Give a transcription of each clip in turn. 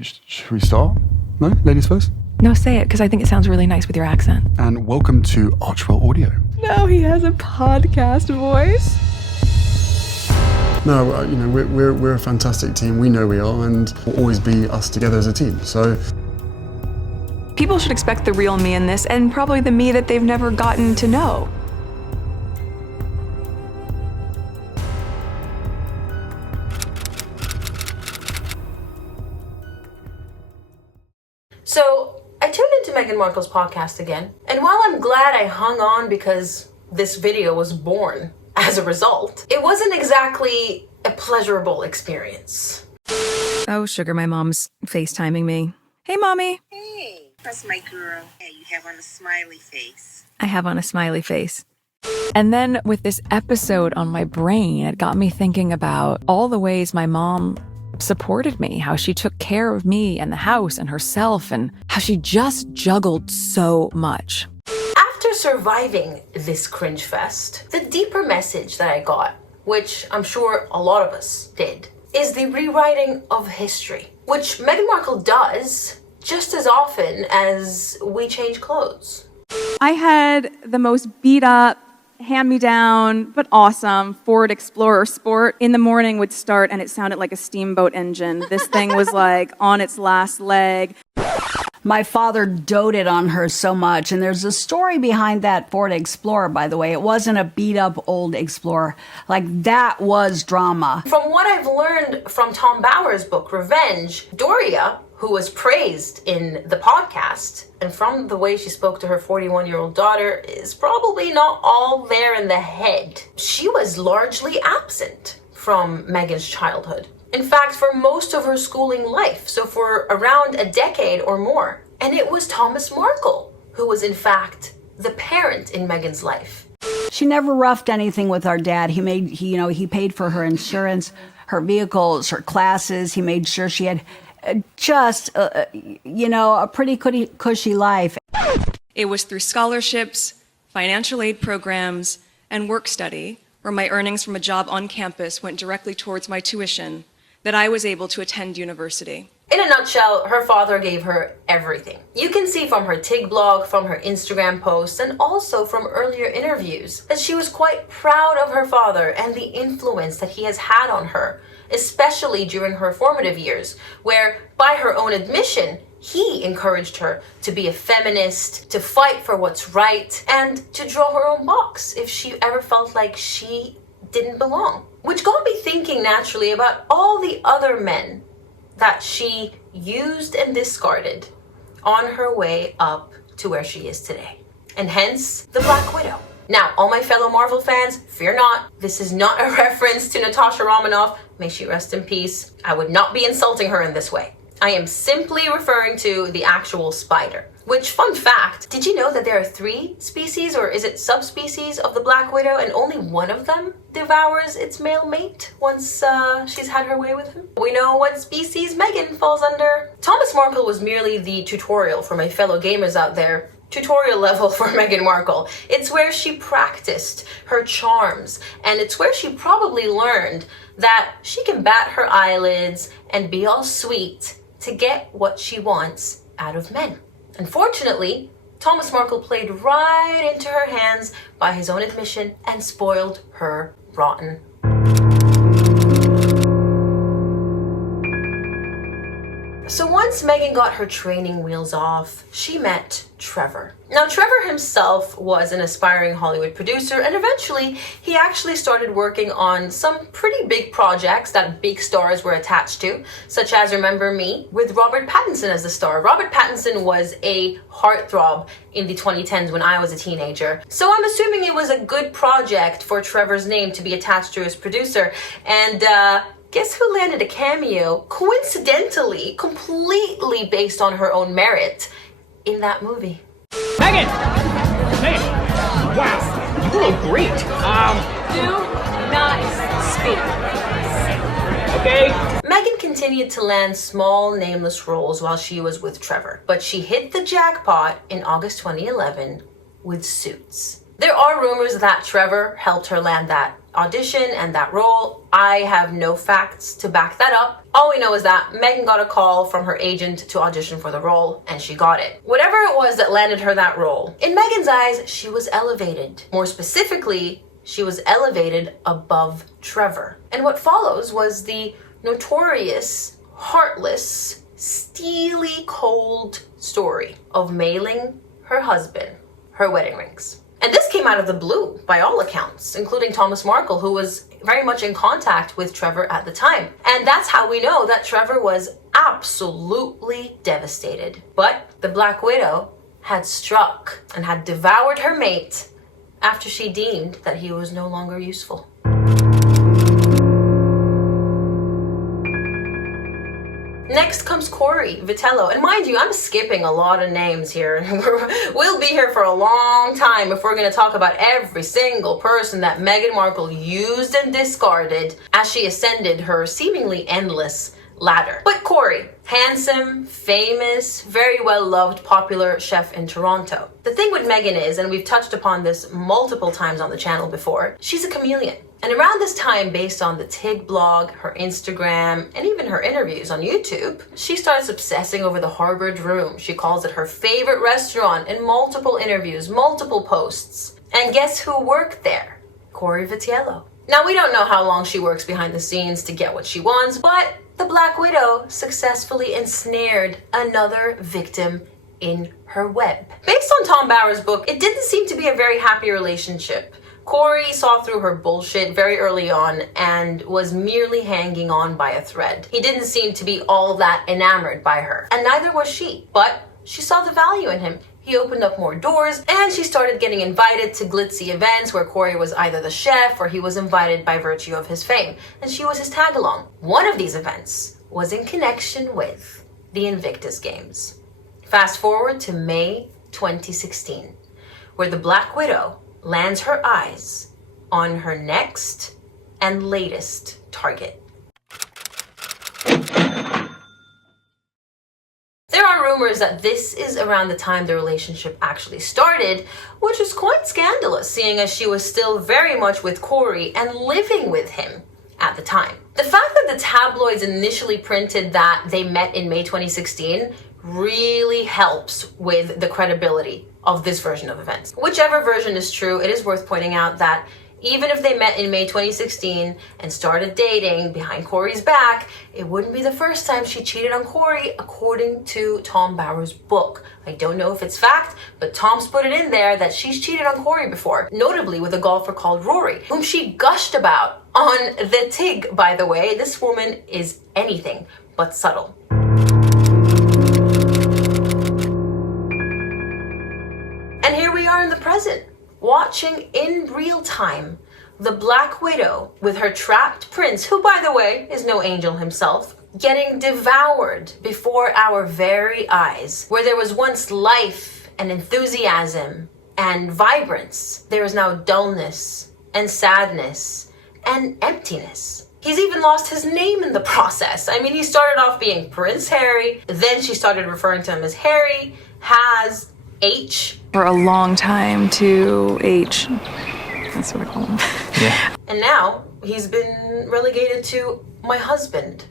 Should we start? No? Ladies first? No, say it, because I think it sounds really nice with your accent. And welcome to Archwell Audio. No, he has a podcast voice. No, we're a fantastic team. We know we are, and we'll always be us together as a team. So People should expect the real me in this, and probably the me that they've never gotten to know. So, I tuned into Meghan Markle's podcast again, and while I'm glad I hung on because this video was born as a result, it wasn't exactly a pleasurable experience. Oh, sugar, my mom's FaceTiming me. Hey, Mommy. Hey, that's my girl. Hey, you have on a smiley face. I have on a smiley face. And then with this episode on my brain, it got me thinking about all the ways my mom supported me, how she took care of me and the house and herself, and how she just juggled so much. After surviving this cringe fest, the deeper message that I got, which I'm sure a lot of us did, is the rewriting of history, which Meghan Markle does just as often as we change clothes. I had the most beat up, hand-me-down, but awesome Ford Explorer Sport. In the morning would start and it sounded like a steamboat engine. This thing was like on its last leg. My father doted on her so much, and there's a story behind that Ford Explorer, by the way. It wasn't a beat-up old Explorer. Like, that was drama. From what I've learned from Tom Bauer's book, Revenge, Doria, who was praised in the podcast, and from the way she spoke to her 41-year-old daughter, is probably not all there in the head. She was largely absent from Meghan's childhood. In fact, for most of her schooling life, so for around a decade or more. And it was Thomas Markle who was in fact the parent in Meghan's life. She never roughed anything with our dad. He paid for her insurance, her vehicles, her classes. He made sure she had a pretty cushy life. It was through scholarships, financial aid programs, and work study, where my earnings from a job on campus went directly towards my tuition, that I was able to attend university. In a nutshell, her father gave her everything. You can see from her TIG blog, from her Instagram posts, and also from earlier interviews that she was quite proud of her father and the influence that he has had on her, especially during her formative years, where, by her own admission, he encouraged her to be a feminist, to fight for what's right, and to draw her own box if she ever felt like she didn't belong. Which got me thinking naturally about all the other men that she used and discarded on her way up to where she is today. And hence, the Black Widow. Now, all my fellow Marvel fans, fear not. This is not a reference to Natasha Romanoff. May she rest in peace. I would not be insulting her in this way. I am simply referring to the actual spider. Which, fun fact, did you know that there are 3 species, or is it subspecies, of the Black Widow, and only one of them devours its male mate once she's had her way with him? We know what species Meghan falls under. Thomas Markle was merely the tutorial for my fellow gamers out there. Tutorial level for Meghan Markle. It's where she practiced her charms, and it's where she probably learned that she can bat her eyelids and be all sweet to get what she wants out of men. Unfortunately, Thomas Markle played right into her hands by his own admission and spoiled her rotten. So once Meghan got her training wheels off, she met Trevor. Now, Trevor himself was an aspiring Hollywood producer, and eventually he actually started working on some pretty big projects that big stars were attached to, such as Remember Me, with Robert Pattinson as the star. Robert Pattinson was a heartthrob in the 2010s when I was a teenager. So I'm assuming it was a good project for Trevor's name to be attached to as producer, and guess who landed a cameo, coincidentally, completely based on her own merit, in that movie? Meghan! Wow, you look great. Do not speak. Okay. Meghan continued to land small, nameless roles while she was with Trevor, but she hit the jackpot in August 2011 with Suits. There are rumors that Trevor helped her land that audition and that role. I have no facts to back that up. All we know is that Meghan got a call from her agent to audition for the role, and she got it. Whatever it was that landed her that role, in Meghan's eyes, she was elevated. More specifically, she was elevated above Trevor. And what follows was the notorious, heartless, steely cold story of mailing her husband her wedding rings. And this came out of the blue, by all accounts, including Thomas Markle, who was very much in contact with Trevor at the time. And that's how we know that Trevor was absolutely devastated. But the Black Widow had struck and had devoured her mate after she deemed that he was no longer useful. Next comes Cory Vitiello. And mind you, I'm skipping a lot of names here. We'll be here for a long time if we're going to talk about every single person that Meghan Markle used and discarded as she ascended her seemingly endless ladder. But Cory, handsome, famous, very well loved, popular chef in Toronto. The thing with Meghan is, and we've touched upon this multiple times on the channel before, she's a chameleon. And around this time, based on the Tig blog, her Instagram, and even her interviews on YouTube, she starts obsessing over the Harvard Room. She calls it her favorite restaurant in multiple interviews, multiple posts. And guess who worked there? Cory Vitiello. Now, we don't know how long she works behind the scenes to get what she wants, but the Black Widow successfully ensnared another victim in her web. Based on Tom Bower's book, it didn't seem to be a very happy relationship. Cory saw through her bullshit very early on and was merely hanging on by a thread. He didn't seem to be all that enamored by her, and neither was she, but she saw the value in him. He opened up more doors, and she started getting invited to glitzy events where Cory was either the chef or he was invited by virtue of his fame, and she was his tag-along. One of these events was in connection with the Invictus Games. Fast forward to May 2016, where the Black Widow lands her eyes on her next and latest target. There are rumors that this is around the time the relationship actually started, which is quite scandalous, seeing as she was still very much with Cory and living with him at the time. The fact that the tabloids initially printed that they met in May 2016 really helps with the credibility of this version of events. Whichever version is true, it is worth pointing out that even if they met in May 2016 and started dating behind Cory's back, it wouldn't be the first time she cheated on Cory, according to Tom Bower's book. I don't know if it's fact, but Tom's put it in there that she's cheated on Cory before, notably with a golfer called Rory, whom she gushed about on the Tig, by the way. This woman is anything but subtle. And here we are in the present, watching in real time the Black Widow with her trapped prince, who, by the way, is no angel himself, getting devoured before our very eyes. Where there was once life and enthusiasm and vibrance, there is now dullness and sadness and emptiness. He's even lost his name in the process. I mean, he started off being Prince Harry, then she started referring to him as Harry, Has, H. For a long time to H. That's what I call him. Yeah. And now he's been relegated to my husband.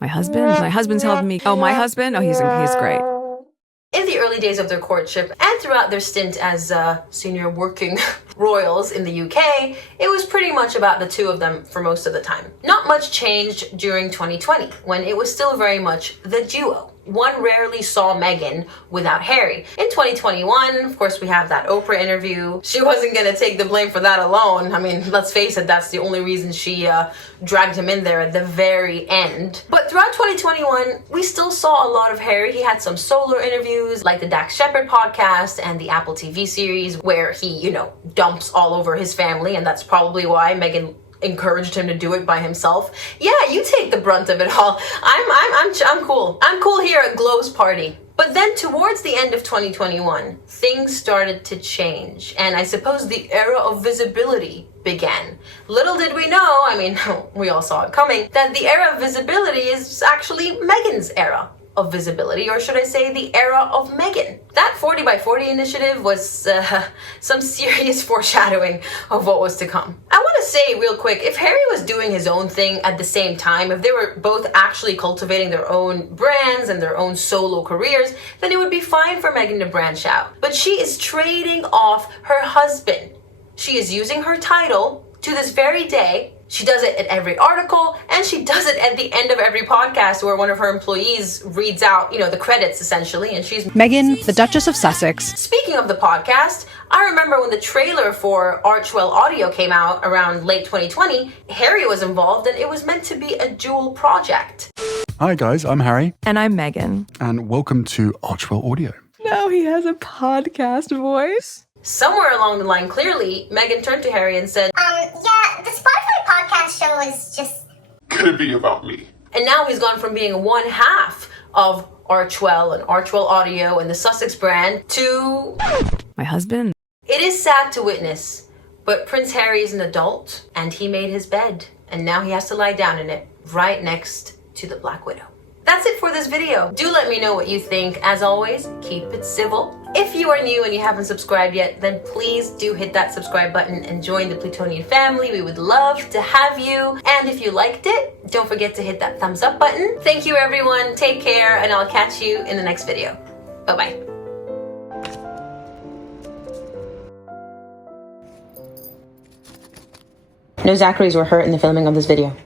My husband? My husband's helping me. Oh, my husband? Oh, he's great. In the early days of their courtship and throughout their stint as senior working royals in the UK, it was pretty much about the two of them for most of the time. Not much changed during 2020, when it was still very much the duo. One rarely saw Meghan without Harry. In 2021, of course, we have that Oprah interview. She wasn't going to take the blame for that alone. I mean, let's face it, that's the only reason she dragged him in there at the very end. But throughout 2021, we still saw a lot of Harry. He had some solo interviews, like the Dax Shepard podcast and the Apple TV series, where he, dumps all over his family, and that's probably why Meghan encouraged him to do it by himself. Yeah, you take the brunt of it all. I'm cool. I'm cool here at Glow's party. But then towards the end of 2021, things started to change, and I suppose the era of visibility began. Little did we know, I mean, we all saw it coming, that the era of visibility is actually Meghan's era of visibility, or should I say the era of Meghan. That 40 by 40 initiative was some serious foreshadowing of what was to come. I want to say real quick, if Harry was doing his own thing at the same time, if they were both actually cultivating their own brands and their own solo careers, then it would be fine for Meghan to branch out. But she is trading off her husband. She is using her title to this very day. She does it at every article, and she does it at the end of every podcast where one of her employees reads out, the credits essentially, and she's Meghan, the Duchess of Sussex. Speaking of the podcast, I remember when the trailer for Archwell Audio came out around late 2020, Harry was involved, and it was meant to be a dual project. Hi guys, I'm Harry, And I'm Meghan. and welcome to Archwell Audio. Now he has a podcast voice. Somewhere along the line, clearly, Meghan turned to Harry and said, Yeah, the Spotify podcast show is just gonna be about me. and now he's gone from being one half of Archwell and Archwell Audio and the Sussex brand to... My husband. It is sad to witness, but Prince Harry is an adult, and he made his bed, and now he has to lie down in it, right next to the Black Widow. That's it for this video. Do let me know what you think. As always, keep it civil. If you are new and you haven't subscribed yet, then please do hit that subscribe button and join the Plutonian family. We would love to have you. And if you liked it, don't forget to hit that thumbs up button. Thank you, everyone. Take care, and I'll catch you in the next video. Bye-bye. No Zachary's were hurt in the filming of this video.